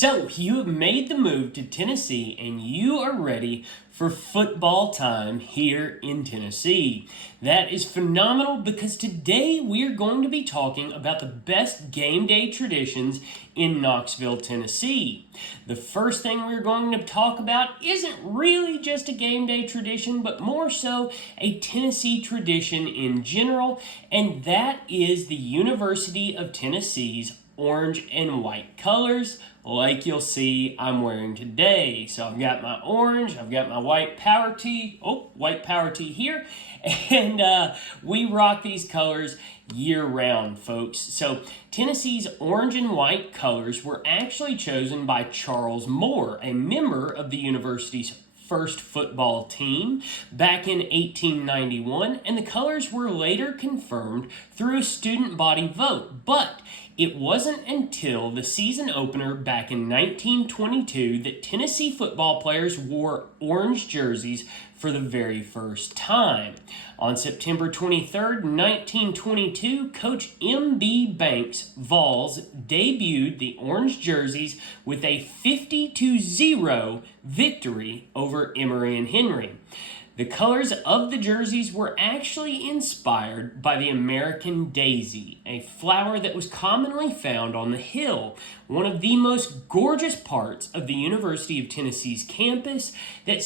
So, you have made the move to Tennessee and you are ready for football time here in Tennessee. That is phenomenal because today we are going to be talking about the best game day traditions in Knoxville, Tennessee. The first thing we're going to talk about isn't really just a game day tradition, but more so a Tennessee tradition in general, and that is the University of Tennessee's orange and white colors, like you'll see I'm wearing today. So I've got my orange, I've got my white power tee here, and we rock these colors year round, folks. So Tennessee's orange and white colors were actually chosen by Charles Moore, a member of the university's first football team back in 1891, and the colors were later confirmed through a student body vote. But it wasn't until the season opener back in 1922 that Tennessee football players wore orange jerseys for the very first time. On September 23rd, 1922, Coach M.B. Banks Vols debuted the orange jerseys with a 50-0 victory over Emory and Henry. The colors of the jerseys were actually inspired by the American daisy, a flower that was commonly found on the Hill, one of the most gorgeous parts of the University of Tennessee's campus that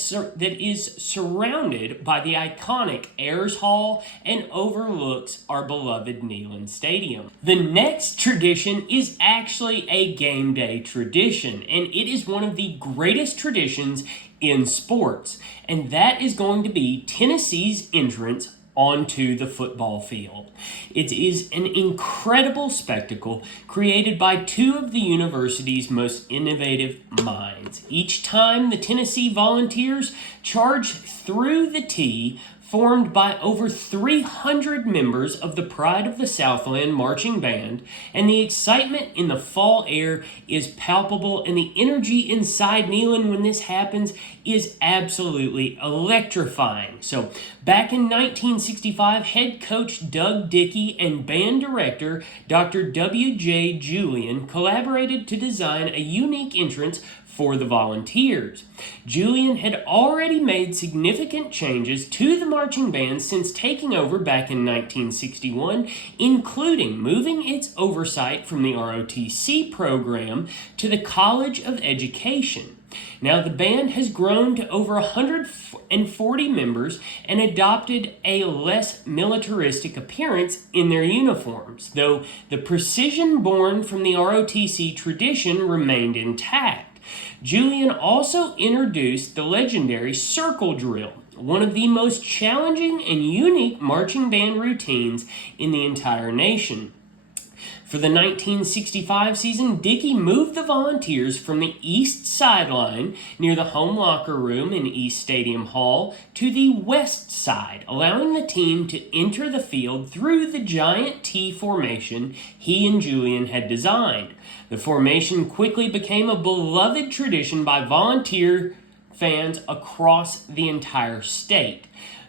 is surrounded by the iconic Ayers Hall and overlooks our beloved Neyland Stadium. The next tradition is actually a game day tradition, and it is one of the greatest traditions in sports, and that is going to be Tennessee's entrance onto the football field. It is an incredible spectacle created by two of the university's most innovative minds. Each time the Tennessee Volunteers charge through the tee, formed by over 300 members of the Pride of the Southland marching band, and the excitement in the fall air is palpable, and the energy inside Neyland when this happens is absolutely electrifying. So, back in 1965, head coach Doug Dickey and band director Dr. W.J. Julian collaborated to design a unique entrance for the Volunteers. Julian had already made significant changes to the marching band since taking over back in 1961, including moving its oversight from the ROTC program to the College of Education. Now, the band has grown to over 140 members and adopted a less militaristic appearance in their uniforms, though the precision born from the ROTC tradition remained intact. Julian also introduced the legendary circle drill, one of the most challenging and unique marching band routines in the entire nation. For the 1965 season, Dickey moved the Volunteers from the east sideline near the home locker room in East Stadium Hall to the west side, allowing the team to enter the field through the giant T formation he and Julian had designed. The formation quickly became a beloved tradition by Volunteer fans across the entire state.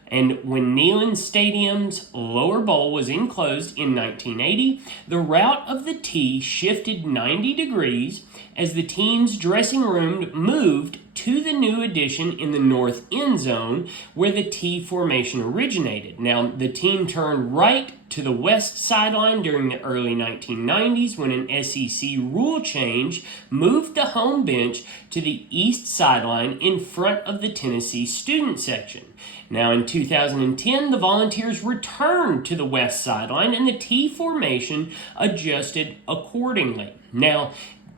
And when Neyland Stadium's lower bowl was enclosed in 1980, the route of the T shifted 90 degrees as the team's dressing room moved to the new addition in the north end zone where the T formation originated. Now, the team turned right to the west sideline during the early 1990s when an SEC rule change moved the home bench to the east sideline in front of the Tennessee student section. Now, in 2010, the Volunteers returned to the west sideline and the T formation adjusted accordingly. Now,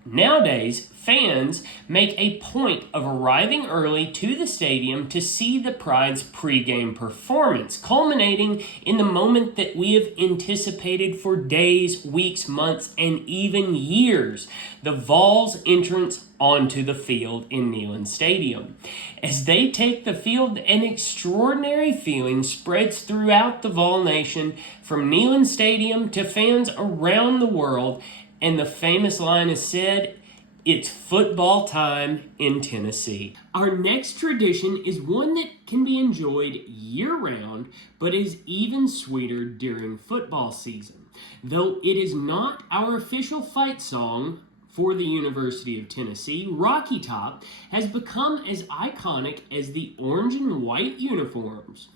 nowadays, fans make a point of arriving early to the stadium to see the Pride's pregame performance, culminating in the moment that we have anticipated for days, weeks, months, and even years, the Vols' entrance onto the field in Neyland Stadium. As they take the field, an extraordinary feeling spreads throughout the Vol Nation, from Neyland Stadium to fans around the world, and the famous line is said, "It's football time in Tennessee." Our next tradition is one that can be enjoyed year-round, but is even sweeter during football season. Though it is not our official fight song for the University of Tennessee, Rocky Top has become as iconic as the orange and white uniforms.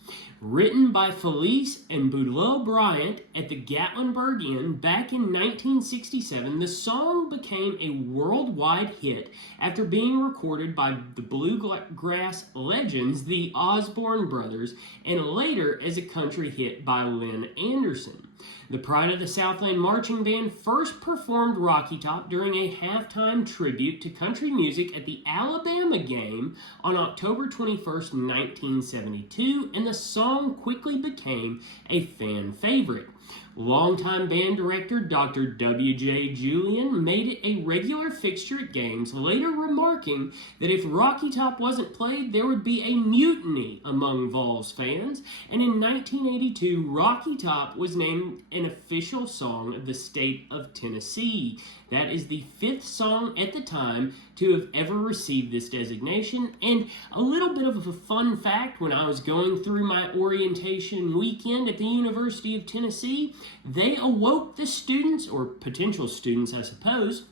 Written by Felice and Boudleaux Bryant at the Gatlinburg Inn back in 1967, the song became a worldwide hit after being recorded by the bluegrass legends, the Osborne Brothers, and later as a country hit by Lynn Anderson. The Pride of the Southland Marching Band first performed Rocky Top during a halftime tribute to country music at the Alabama game on October 21st, 1972, and the song quickly became a fan favorite. Longtime band director Dr. W.J. Julian made it a regular fixture at games, later remarking that if Rocky Top wasn't played, there would be a mutiny among Vols fans, and in 1982, Rocky Top was named an official song of the state of Tennessee. That is the 5th song at the time to have ever received this designation. And a little bit of a fun fact, when I was going through my orientation weekend at the University of Tennessee, they awoke the students, or potential students I suppose,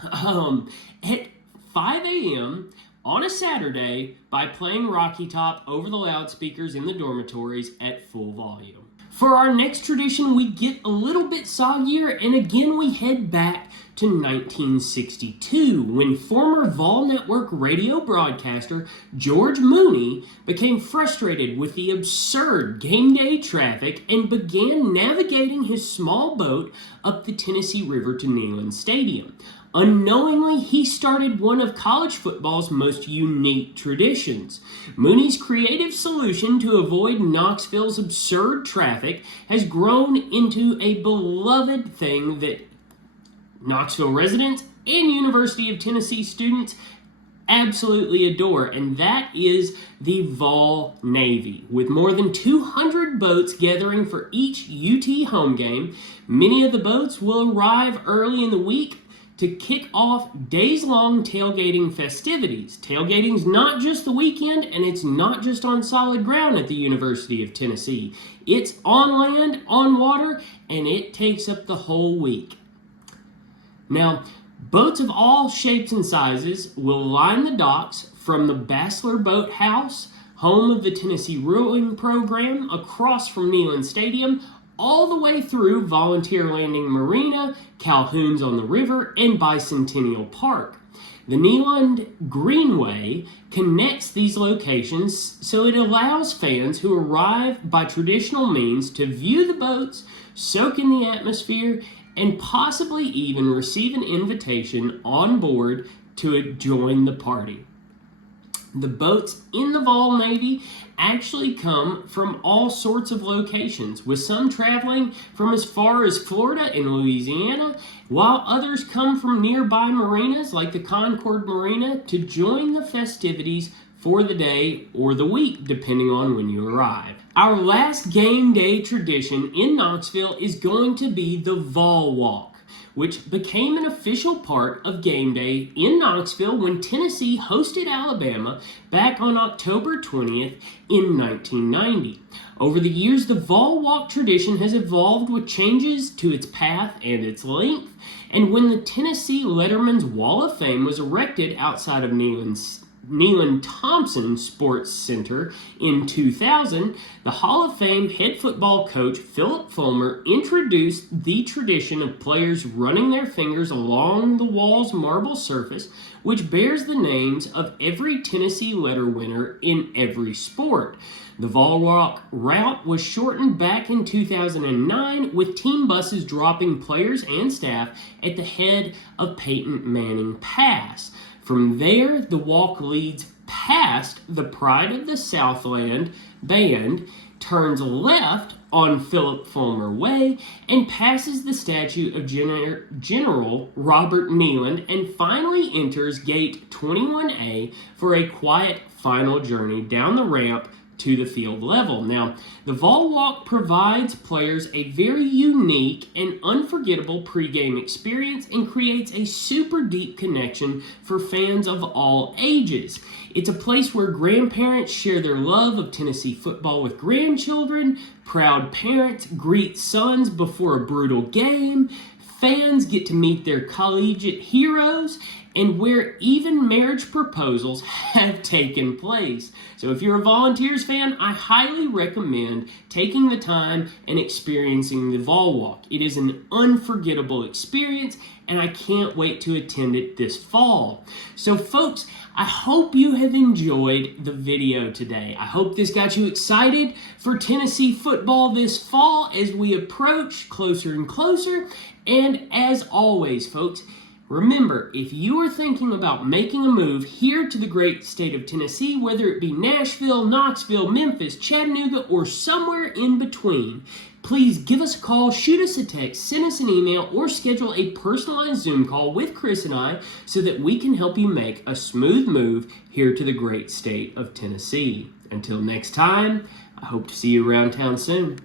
at 5 a.m. on a Saturday by playing Rocky Top over the loudspeakers in the dormitories at full volume. For our next tradition, we get a little bit soggier, and again we head back to 1962, when former Vol Network radio broadcaster George Mooney became frustrated with the absurd game day traffic and began navigating his small boat up the Tennessee River to Neyland Stadium. Unknowingly, he started one of college football's most unique traditions. Mooney's creative solution to avoid Knoxville's absurd traffic has grown into a beloved thing that Knoxville residents and University of Tennessee students absolutely adore, and that is the Vol Navy. With more than 200 boats gathering for each UT home game, many of the boats will arrive early in the week to kick off days-long tailgating festivities. Tailgating's not just the weekend, and it's not just on solid ground at the University of Tennessee. It's on land, on water, and it takes up the whole week. Now, boats of all shapes and sizes will line the docks from the Bassler Boat House, home of the Tennessee Rowing Program, across from Neyland Stadium, all the way through Volunteer Landing Marina, Calhoun's on the River, and Bicentennial Park. The Neyland Greenway connects these locations, so it allows fans who arrive by traditional means to view the boats, soak in the atmosphere, and possibly even receive an invitation on board to join the party. The boats in the Vol Navy actually come from all sorts of locations, with some traveling from as far as Florida and Louisiana, while others come from nearby marinas like the Concord Marina to join the festivities for the day or the week, depending on when you arrive. Our last game day tradition in Knoxville is going to be the Vol Walk, which became an official part of game day in Knoxville when Tennessee hosted Alabama back on October 20th in 1990. Over the years, the Vol Walk tradition has evolved with changes to its path and its length, and when the Tennessee Letterman's Wall of Fame was erected outside of Neyland Thompson Sports Center in 2000, the Hall of Fame head football coach Philip Fulmer introduced the tradition of players running their fingers along the wall's marble surface, which bears the names of every Tennessee letter winner in every sport. The Vol Walk route was shortened back in 2009, with team buses dropping players and staff at the head of Peyton Manning Pass. From there, the walk leads past the Pride of the Southland Band, turns left on Philip Fulmer Way, and passes the statue of General Robert Neyland, and finally enters Gate 21A for a quiet final journey down the ramp to the field level. Now, the Vol Walk provides players a very unique and unforgettable pregame experience and creates a super deep connection for fans of all ages. It's a place where grandparents share their love of Tennessee football with grandchildren, proud parents greet sons before a brutal game, fans get to meet their collegiate heroes, and where even marriage proposals have taken place. So if you're a Volunteers fan, I highly recommend taking the time and experiencing the Vol Walk. It is an unforgettable experience, and I can't wait to attend it this fall. So folks, I hope you have enjoyed the video today. I hope this got you excited for Tennessee football this fall as we approach closer and closer. And as always, folks, remember, if you are thinking about making a move here to the great state of Tennessee, whether it be Nashville, Knoxville, Memphis, Chattanooga, or somewhere in between, please give us a call, shoot us a text, send us an email, or schedule a personalized Zoom call with Chris and I so that we can help you make a smooth move here to the great state of Tennessee. Until next time, I hope to see you around town soon.